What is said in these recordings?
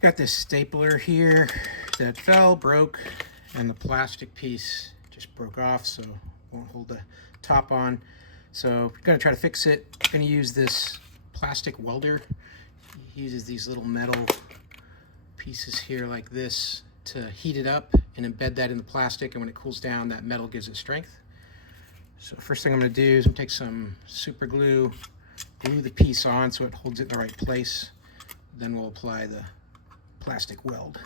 Got this stapler here that broke, and the plastic piece just broke off, so won't hold the top on. So if you're gonna try to fix it, I'm gonna use this plastic welder. He uses these little metal pieces here like this to heat it up and embed that in the plastic, and when it cools down, that metal gives it strength. So first thing I'm gonna do is I'm gonna take some super glue, glue the piece on so it holds it in the right place. Then we'll apply the plastic weld.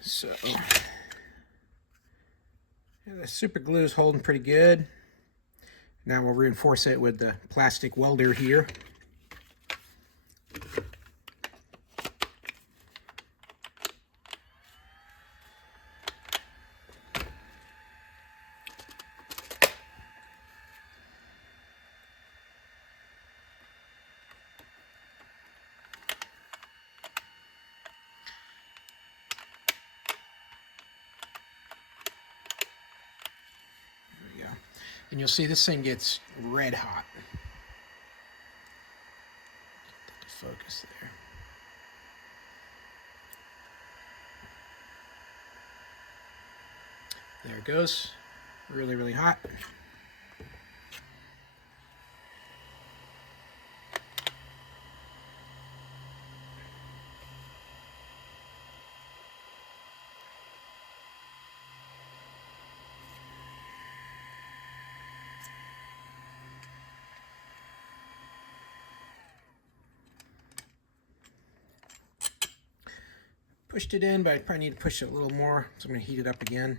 So the super glue is holding pretty good. Now we'll reinforce it with the plastic welder here. And you'll see this thing gets red hot. Get that to focus there. There it goes. Really, really hot. Pushed it in, but I probably need to push it a little more, so I'm going to heat it up again.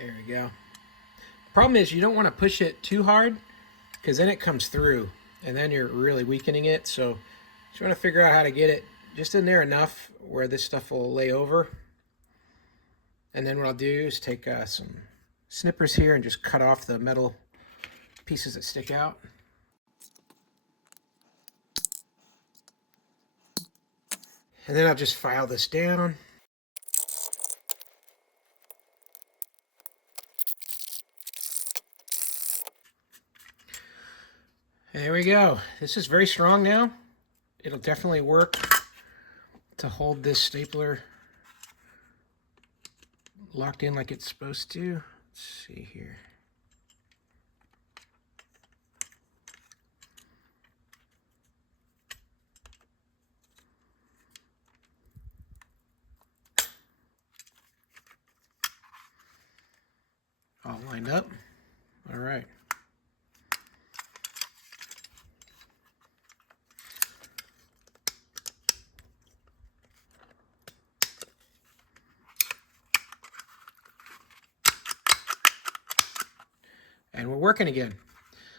There we go. Problem is you don't want to push it too hard because then it comes through and then you're really weakening it. So just want to figure out how to get it just in there enough where this stuff will lay over. And then what I'll do is take some snippers here and just cut off the metal pieces that stick out. And then I'll just file this down. There we go. This is very strong now. It'll definitely work to hold this stapler locked in like it's supposed to. Let's see here. All lined up. All right. And we're working again.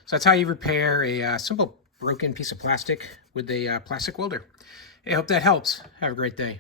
So that's how you repair a simple broken piece of plastic with a plastic welder. Hey, I hope that helps. Have a great day.